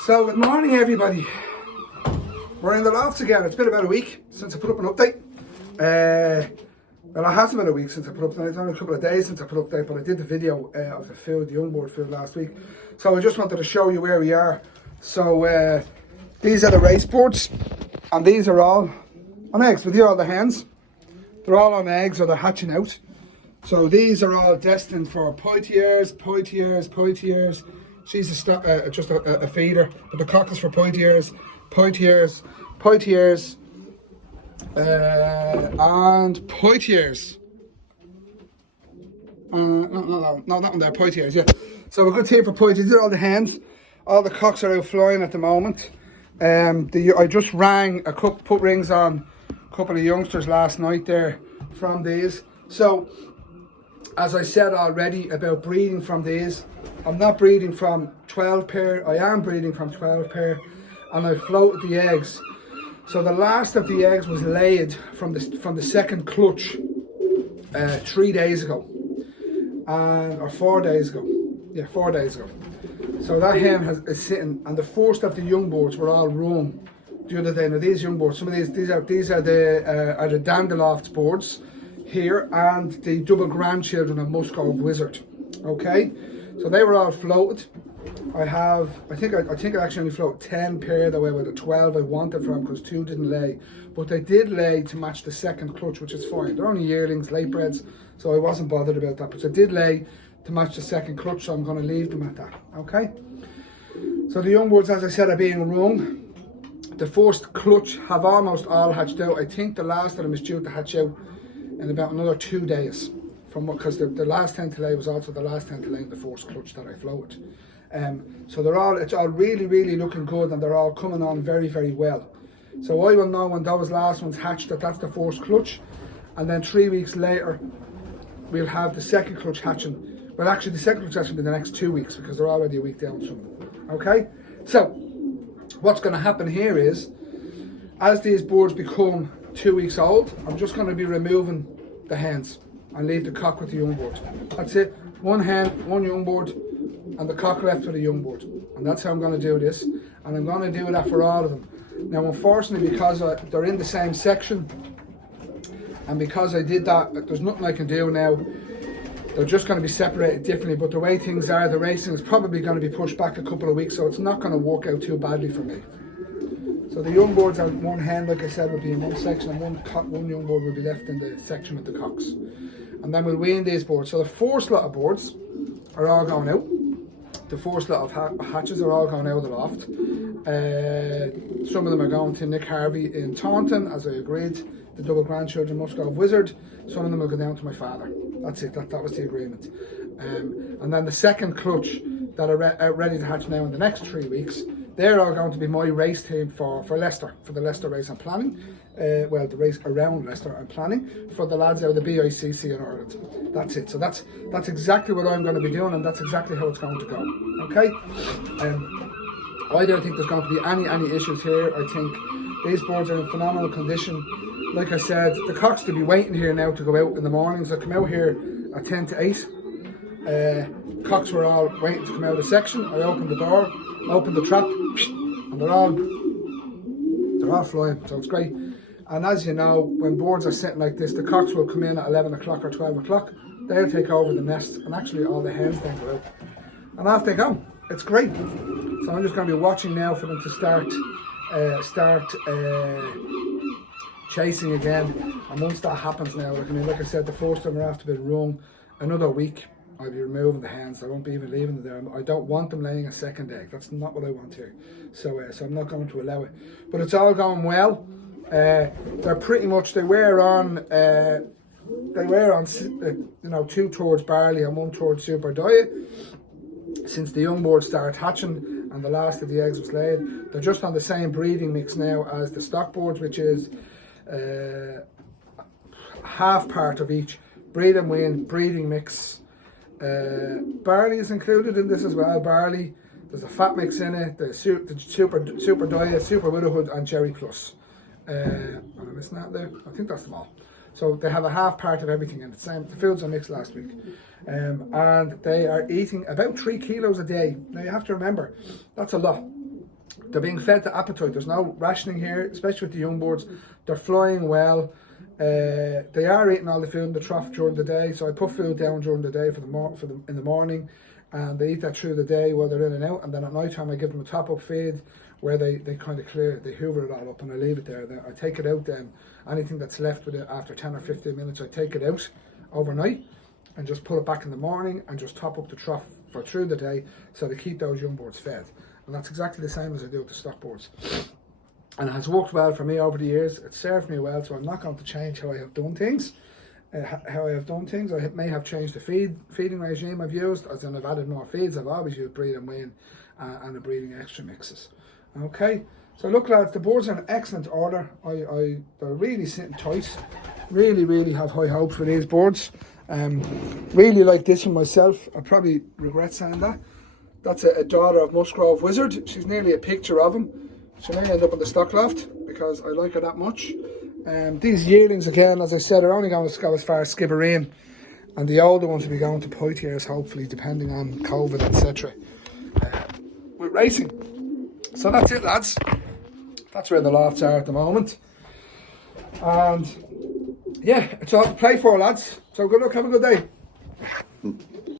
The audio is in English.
So good morning everybody. We're in the loft again. It's been about a week since I put up an update. Well, it hasn't been a week since I put up, it's only a couple of days since I put up an update, but I did the video of the field, the young board field last week. So I just wanted to show you where we are. So these are the race boards, and these are all on eggs, but these are all the hens. They're all on eggs or they're hatching out. So these are all destined for poitiers. She's just a feeder, but the cock is for poitiers, and poitiers. No, that one there, poitiers, yeah. So a good team for poitiers. These are all the hens. All the cocks are out flying at the moment. I just rang put rings on a couple of youngsters last night there from these. So, as I said already about breeding from these, I'm not breeding from 12 pair, I am breeding from 12 pair, and I floated the eggs. So the last of the eggs was laid from the second clutch 3 days ago, or 4 days ago. Yeah, 4 days ago. So that hen is sitting, and the first of the young boards were all rung the other day. Now these young boards, some of these are the Loft boards here, and the double grandchildren of Musgrove Wizard. Okay, so they were all floated. I think I actually only floated 10 pair that way with the 12 I wanted from, because 2 didn't lay, but they did lay to match the second clutch, which is fine. They're only yearlings, late breds, so I wasn't bothered about that, but they did lay to match the second clutch, so I'm going to leave them at that. Okay, so the young birds, as I said, are being rung. The first clutch have almost all hatched out. I think the last of them is due to hatch out in about another 2 days, because the last 10 to lay was also the last 10 to lay in the first clutch that I floated. So it's all really looking good, and they're all coming on very well. So I will know when those last ones hatch that that's the first clutch, and then 3 weeks later we'll have the second clutch hatching. Well, actually the second clutch hatching will be the next 2 weeks, because they're already a week down some. Okay, so what's going to happen here is, as these boards become 2 weeks old, I'm just going to be removing the hens and leave the cock with the young board. That's it. One hen, one young board, and the cock left with a young board. And that's how I'm going to do this. And I'm going to do that for all of them. Now, unfortunately, because they're in the same section, and because I did that, there's nothing I can do now. They're just going to be separated differently. But the way things are, the racing is probably going to be pushed back a couple of weeks, so it's not going to work out too badly for me. So the young boards are one hen, like I said, will be in one section, and one young board will be left in the section with the cocks. And then we'll wean these boards. So the first lot of boards are all going out. The first lot of hatches are all going out of the loft. Some of them are going to Nick Harvey in Taunton, as I agreed, the double grandchildren Musgrove Wizard. Some of them will go down to my father. That's it, that was the agreement. And then the second clutch that are ready to hatch now in the next 3 weeks, they're all going to be my race team for Leicester, for the Leicester race I'm planning. Well, the race around Leicester I'm planning for the lads out of the BICC in Ireland. That's it. So that's exactly what I'm going to be doing, and that's exactly how it's going to go. Okay. I don't think there's going to be any issues here. I think these boards are in phenomenal condition. Like I said, the cocks will be waiting here now to go out in the mornings. I come out here at 10 to 8. Cocks were all waiting to come out of the section. I opened the door, opened the trap, and they're all flying, so it's great. And as you know, when boards are sitting like this, the cocks will come in at 11 o'clock or 12 o'clock. They'll take over the nest, and actually all the hens then go out. And off they go. It's great. So I'm just going to be watching now for them to start chasing again. And once that happens now, like I said, the first time are after being rung, another week I'll be removing the hens. I won't be even leaving them there. I don't want them laying a second egg. That's not what I want here. So I'm not going to allow it. But it's all going well. They're pretty much, they wear on 2 towards barley and 1 towards super diet. Since the young boards started hatching and the last of the eggs was laid, they're just on the same breeding mix now as the stock boards, which is half part of each. Breed and wean, breeding mix. Barley is included in this as well. Barley, there's a fat mix in it, the super diet, super widowhood, and cherry plus. Am I missing that there? I think that's them all. So they have a half part of everything in it. Same, the foods are mixed last week. And they are eating about 3 kilos a day. Now you have to remember, that's a lot. they're being fed to appetite. There's no rationing here, especially with the young birds. They're flying well. They are eating all the food in the trough during the day, so I put food down during the day in the morning, and they eat that through the day while they're in and out. And then at night time I give them a top up feed where they kind of they hoover it all up and I leave it there. Then I take it out. Then anything that's left with it after 10 or 15 minutes, I take it out overnight and just put it back in the morning and just top up the trough for through the day, so to keep those young birds fed. And that's exactly the same as I do with the stock birds. And it has worked well for me over the years. It served me well, so I'm not going to change how I have done things. I may have changed the feeding regime I've used, as in I've added more feeds. I've always used breed and wean and the breeding extra mixes. Okay, so look lads, the birds are in excellent order. They're really sitting tight. Really have high hopes for these birds. Really like this one myself. I probably regret saying that. That's a daughter of Musgrove Wizard. She's nearly a picture of him. She may end up in the stock loft because I like her that much. These yearlings, again, as I said, are only going to go as far as Skibbereen, and the older ones will be going to Poitiers, hopefully, depending on COVID, etc. With racing. So that's it, lads. That's where the lofts are at the moment. And yeah, it's all to play for, lads. So good luck, have a good day.